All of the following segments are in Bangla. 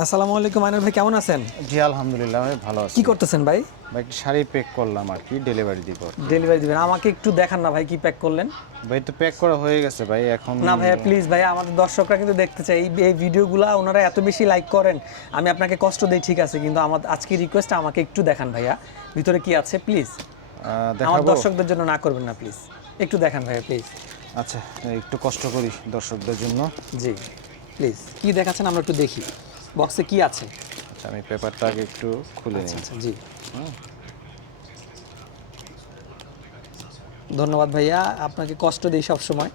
আসসালামু আলাইকুম আইনার ভাই কেমন আছেন? জি আলহামদুলিল্লাহ আমি ভালো আছি। কি করতেছেন ভাই? ভাই একটি শাড়ি প্যাক করলাম আর কি ডেলিভারি দিব। ডেলিভারি দিবেন। আমাকে একটু দেখান না ভাই কি প্যাক করলেন? ভাই তো প্যাক করা হয়ে গেছে ভাই এখন না ভাইয়া প্লিজ ভাইয়া আমাদের দর্শকরা কিন্তু দেখতে চাই এই ভিডিওগুলো ওনারা এত বেশি লাইক করেন আমি আপনাকে কষ্ট দেই ঠিক আছে কিন্তু আমার আজকে রিকোয়েস্ট আমাকে একটু দেখান ভাইয়া। ভিতরে কি আছে প্লিজ আমার দর্শকদের জন্য না করবেন না প্লিজ একটু দেখান ভাইয়া প্লিজ আচ্ছা একটু কষ্ট করি দর্শকদের জন্য। জি প্লিজ কি দেখাচ্ছেন আমরা একটু দেখি। বক্সে কি আছে? আচ্ছা আমি পেপারটা আগে একটু খুলে নিই। আচ্ছা জি। ধন্যবাদ ভাইয়া আপনাকে কষ্ট দিই সব সময়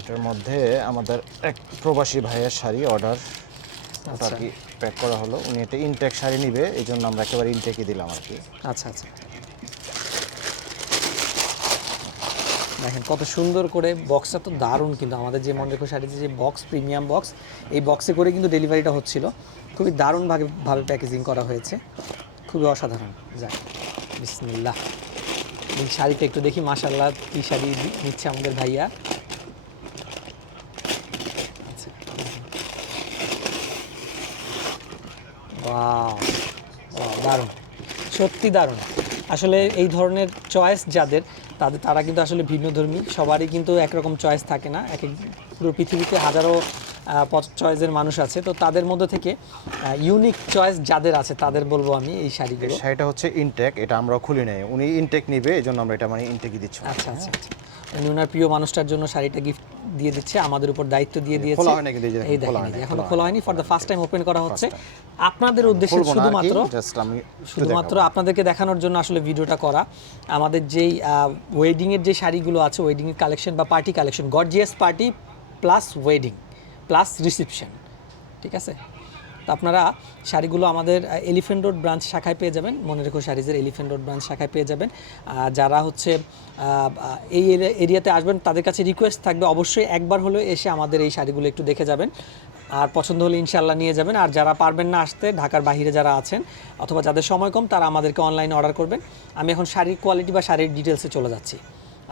এটার মধ্যে আমাদের এক প্রবাসী ভাইয়ের শাড়ি অর্ডার আর কি প্যাক করা হলো। উনি এটা ইনটেক শাড়ি নিবে এই জন্য আমরা একেবারে ইনটেকই দিলাম আর কি। আচ্ছা আচ্ছা। দেখেন, কত সুন্দর করে বক্সটা তো দারুণ কিন্তু আমাদের যে মনে রেখো শাড়িতে যে বক্স প্রিমিয়াম বক্স এই বক্সে করে কিন্তু ডেলিভারিটা হচ্ছিল। খুবই দারুণভাবে ভাবে প্যাকেজিং করা হয়েছে। খুবই অসাধারণ। যাক, বিসমিল্লাহ। এই শাড়িটা একটু দেখি মাশাল্লাহ কি শাড়ি নিচ্ছে আমাদের ভাইয়া। আচ্ছা দারুণ। সত্যি দারুণ। আসলে এই ধরনের চয়েস যাদের, তাদের, তারা কিন্তু আসলে ভিন্ন ধর্মী সবারই কিন্তু একরকম চয়েস থাকে না। এক এক পুরো পৃথিবীতে হাজারো চয়েসের মানুষ আছে। তো তাদের মধ্যে থেকে ইউনিক চয়েস যাদের আছে তাদের বলব আমি এই শাড়িগুলো। শাড়িটা হচ্ছে ইনটেক এটা আমরা খুলি নেই। উনি ইনটেক নিবে এই জন্য আমরা এটা মানে ইনটেকই দিচ্ছি আচ্ছা আচ্ছা আচ্ছা। উনি ওনার প্রিয় মানুষটার জন্য শাড়িটা গিফট দিয়ে দিচ্ছে আমাদের উপর দায়িত্ব দিয়ে দিয়েছে। এই দেখেন, এখনও খোলা হয়নি for the first time open করা হচ্ছে। আপনাদের উদ্দেশ্যে শুধুমাত্র শুধুমাত্র আপনাদেরকে দেখানোর জন্য আসলে ভিডিওটা করা। আমাদের যেই ওয়েডিংয়ের যে শাড়িগুলো আছে ওয়েডিংয়ের কালেকশন বা party collection gorgeous party plus wedding plus reception, ঠিক আছে? তো আপনারা শাড়িগুলো আমাদের এলিফেন্ট রোড ব্রাঞ্চ শাখায় পেয়ে যাবেন, মনে রেখো শাড়িজের এলিফেন্ট রোড ব্রাঞ্চ শাখায় পেয়ে যাবেন। যারা হচ্ছে এই এরিয়াতে আসবেন, তাদের কাছে রিকোয়েস্ট থাকবে, অবশ্যই একবার হলেও এসে আমাদের এই শাড়িগুলো একটু দেখে যাবেন। আর পছন্দ হলে ইনশাল্লাহ নিয়ে যাবেন। আর যারা পারবেন না আসতে, ঢাকার বাইরে যারা আছেন, অথবা যাদের সময় কম, তারা আমাদেরকে অনলাইনে অর্ডার করবেন। আমি এখন শাড়ির কোয়ালিটি বা শাড়ির ডিটেলসে চলে যাচ্ছি।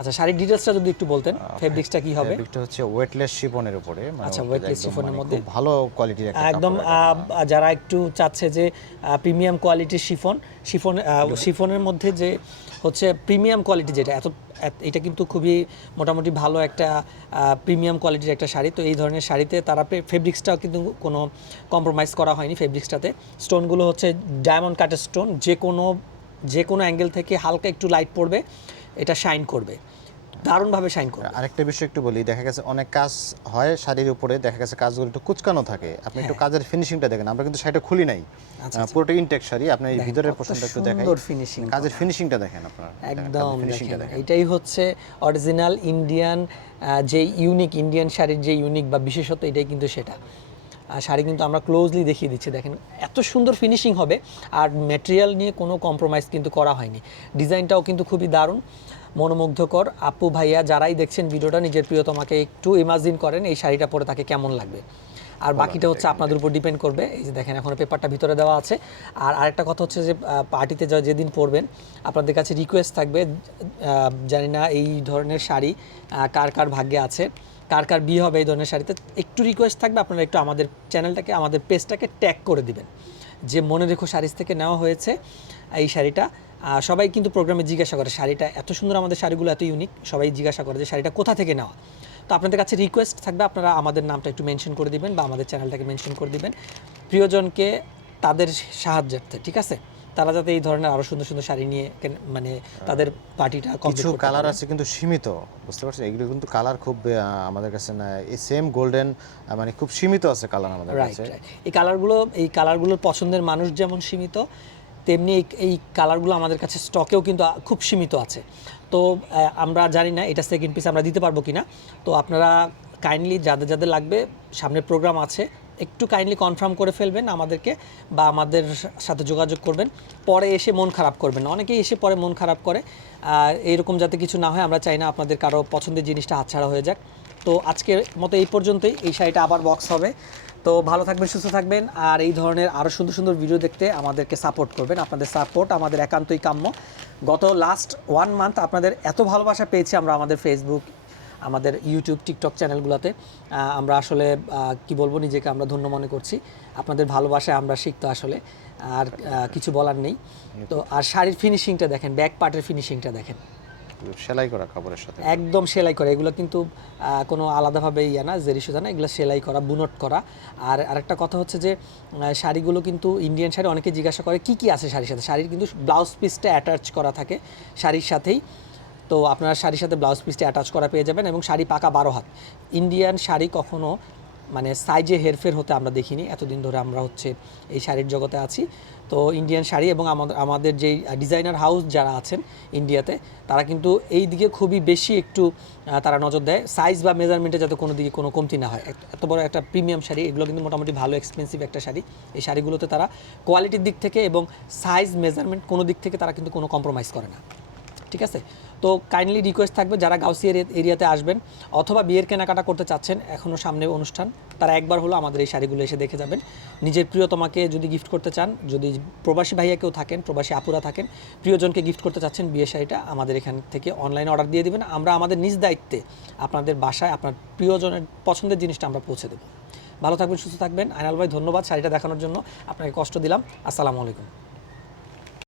আচ্ছা শাড়ির ডিটেলসটা যদি একটু বলতেন ফেব্রিক্সটা কি হবে? ফেব্রিকটা হচ্ছে ওয়েটলেস শিফনের উপরে মানে আচ্ছা, ওয়েটলেস শিফনের মানে মধ্যে। ভালো কোয়ালিটির একটা একদম যারা একটু চাচ্ছে যে প্রিমিয়াম কোয়ালিটির শিফন শিফন শিফনের মধ্যে যে হচ্ছে প্রিমিয়াম কোয়ালিটি যেটা এত এত- এটা কিন্তু খুবই মোটামুটি ভালো একটা প্রিমিয়াম কোয়ালিটির একটা শাড়ি। তো এই ধরনের শাড়িতে তারা ফেব্রিক্সটাও কিন্তু কোনো কম্প্রোমাইজ করা হয়নি ফেব্রিক্সটাতে স্টোনগুলো হচ্ছে ডায়মন্ড কাটের স্টোন যে কোনো যে কোনো অ্যাঙ্গেল থেকে হালকা একটু লাইট পড়বে। এটা শাইন করবে। দারুণভাবে শাইন করবে। আরেকটা বিষয় একটু বলি দেখা গেছে অনেক কাজ হয় শাড়ির উপরে দেখা গেছে কাজগুলো একটু কুচকানো থাকে। আপনি একটু কাজের ফিনিশিংটা দেখেন আমরা কিন্তু শাড়িটা খুলি নাই। হ্যাঁ। আচ্ছা, পুরোটা ইনটেক শাড়ি আপনি এই ভিতরের পোর্শনটা একটু দেখাই। সুন্দর finishing কাজের ফিনিশিংটা দেখেন আপনার। একদম ফিনিশিংটা দেখেন। দেখেন। এটাই হচ্ছে অরিজিনাল ইন্ডিয়ান যে ইউনিক ইন্ডিয়ান শাড়ির যে ইউনিক বা বিশেষত এটাই কিন্তু সেটা। শাড়ি কিন্তু আমরা ক্লোজলি দেখিয়ে দিচ্ছি। দেখেন এত সুন্দর ফিনিশিং হবে আর ম্যাটেরিয়াল নিয়ে কোনো কম্প্রোমাইজ কিন্তু করা হয়নি। ডিজাইনটাও কিন্তু খুবই দারুণ মনোমুগ্ধকর। আপু ভাইয়া যারাই দেখছেন ভিডিওটা নিজের প্রিয়তমাকে একটু ইমাজিন করেন এই শাড়িটা পরে তাকে কেমন লাগবে। আর বাকিটা হচ্ছে আপনাদের উপর ডিপেন্ড করবে। এই যে দেখেন এখন পেপারটা ভিতরে দেওয়া আছে। আর আরেকটা কথা হচ্ছে যে পার্টিতে যা যেদিন পরবেন আপনাদের কাছে রিকোয়েস্ট থাকবে জানি না এই ধরনের শাড়ি কার কার ভাগ্যে আছে। কার কার বিয়ে হবে এই ধরনের শাড়িতে, একটু রিকোয়েস্ট থাকবে, আপনারা একটু আমাদের চ্যানেলটাকে আমাদের পেজটাকে ট্যাগ করে দিবেন। যে মনে রেখো শাড়িজ থেকে নেওয়া হয়েছে এই শাড়িটা সবাই কিন্তু প্রোগ্রামে জিজ্ঞাসা করে, শাড়িটা এত সুন্দর আমাদের শাড়িগুলো, এত ইউনিক সবাই জিজ্ঞাসা করে যে শাড়িটা কোথা থেকে নেওয়া? তো আপনাদের কাছে রিকোয়েস্ট থাকবে, আপনারা আমাদের নামটা একটু মেনশন করে দিবেন বা আমাদের চ্যানেলটাকে মেনশন করে দিবেন। প্রিয়জনকে তাদের সাহায্যার্থে, ঠিক আছে? তারা যাতে এই ধরনের আরও সুন্দর সুন্দর শাড়ি নিয়ে মানে তাদের পার্টিটা কিছু কালার আছে কিন্তু সীমিত বুঝতে পারছেন? এগুলো কিন্তু কালার খুব আমাদের কাছে না এই সেম গোল্ডেন মানে খুব সীমিত আছে কালার আমাদের কাছে। এই কালারগুলো এই কালারগুলোর পছন্দের মানুষ যেমন সীমিত তেমনি এই এই কালারগুলো আমাদের কাছে স্টকেও কিন্তু খুব সীমিত আছে। তো আমরা জানি না এটা সেকেন্ড পিস আমরা দিতে পারব কিনা। তো আপনারা কাইন্ডলি যাদের যাদের লাগবে সামনে প্রোগ্রাম আছে একটু কাইন্ডলি কনফার্ম করে ফেলবেন আমাদেরকে বা আমাদের সাথে যোগাযোগ করবেন। পরে এসে মন খারাপ করবেন অনেকেই এসে পরে মন খারাপ করে। এরকম যাতে কিছু না হয়, আমরা চাই না আপনাদের কারও পছন্দের জিনিসটা হাতছাড়া হয়ে যাক। তো আজকের মতো এই পর্যন্তই। এই শাড়িটা আবার বক্স হবে। তো ভালো থাকবেন, সুস্থ থাকবেন। আর এই ধরনের আরও সুন্দর সুন্দর ভিডিও দেখতে আমাদেরকে সাপোর্ট করবেন। আপনাদের সাপোর্ট আমাদের একান্তই কাম্য। গত লাস্ট ওয়ান মান্থ আপনাদের এত ভালোবাসা পেয়েছি আমরা আমাদের ফেসবুক আমাদের ইউটিউব টিকটক চ্যানেলগুলোতে আমরা আসলে কি বলব নিজেকে আমরা ধন্য মনে করছি। আপনাদের ভালোবাসায় আমরা শিখতো আসলে আর কিছু বলার নেই। তো আর শাড়ির ফিনিশিংটা দেখেন ব্যাক পার্টের ফিনিশিংটা দেখেন। সেলাই করা কাপড়ের সাথে? একদম সেলাই করা এগুলো কিন্তু কোনো আলাদাভাবে ইয়ে না জেরি সুতা না এগুলো সেলাই করা বুনট করা। আর আরেকটা কথা হচ্ছে যে শাড়িগুলো কিন্তু ইন্ডিয়ান শাড়ি অনেকে জিজ্ঞাসা করে কি কি আছে শাড়ির সাথে? শাড়ির কিন্তু ব্লাউজ পিসটা অ্যাটাচ করা থাকে শাড়ির সাথেই। তো আপনারা শাড়ির সাথে ব্লাউজ পিসটা অ্যাটাচ করা পেয়ে যাবেন এবং শাড়ি পাকা বারো হাত। ইন্ডিয়ান শাড়ি কখনো মানে সাইজে হেরফের হতে আমরা দেখিনি। এতদিন ধরে আমরা হচ্ছে এই শাড়ির জগতে আছি। তো ইন্ডিয়ান শাড়ি এবং আমাদের আমাদের যেই ডিজাইনার হাউস যারা আছেন ইন্ডিয়াতে তারা কিন্তু এই দিকে খুবই বেশি একটু তারা নজর দেয়। সাইজ বা মেজারমেন্টে যাতে কোনো দিকে কোনো কমতি না হয়। এত- এত বড় একটা প্রিমিয়াম শাড়ি, এগুলো কিন্তু মোটামুটি ভালো এক্সপেন্সিভ একটা শাড়ি। এই শাড়িগুলোতে তারা কোয়ালিটির দিক থেকে এবং সাইজ মেজারমেন্ট কোনো দিক থেকে তারা কিন্তু কোনো কম্প্রোমাইজ করে না। ঠিক আছে? তো কাইন্ডলি রিকোয়েস্ট থাকবে যারা গাউসি এরিয়াতে আসবেন অথবা বিয়ের কেনাকাটা করতে চাচ্ছেন এখনও সামনে অনুষ্ঠান, তারা একবার হলো আমাদের এই শাড়িগুলো এসে দেখে যাবেন। নিজের প্রিয়তমাকে যদি গিফট করতে চান, যদি প্রবাসী ভাইয়া কেউ থাকেন, প্রবাসী আপুরা থাকেন, প্রিয়জনকে গিফট করতে চাচ্ছেন বিয়ে শাড়িটা, আমাদের এখান থেকে অনলাইনে অর্ডার দিয়ে দিবেন। আমরা আমাদের নিজ দায়িত্বে আপনাদের বাসায় আপনার প্রিয়জনের পছন্দের জিনিসটা আমরা পৌঁছে দেবো। ভালো থাকবেন, সুস্থ থাকবেন। আইনাল ভাই, ধন্যবাদ শাড়িটা দেখানোর জন্য। আপনাকে কষ্ট দিলাম। আসসালামু আলাইকুম।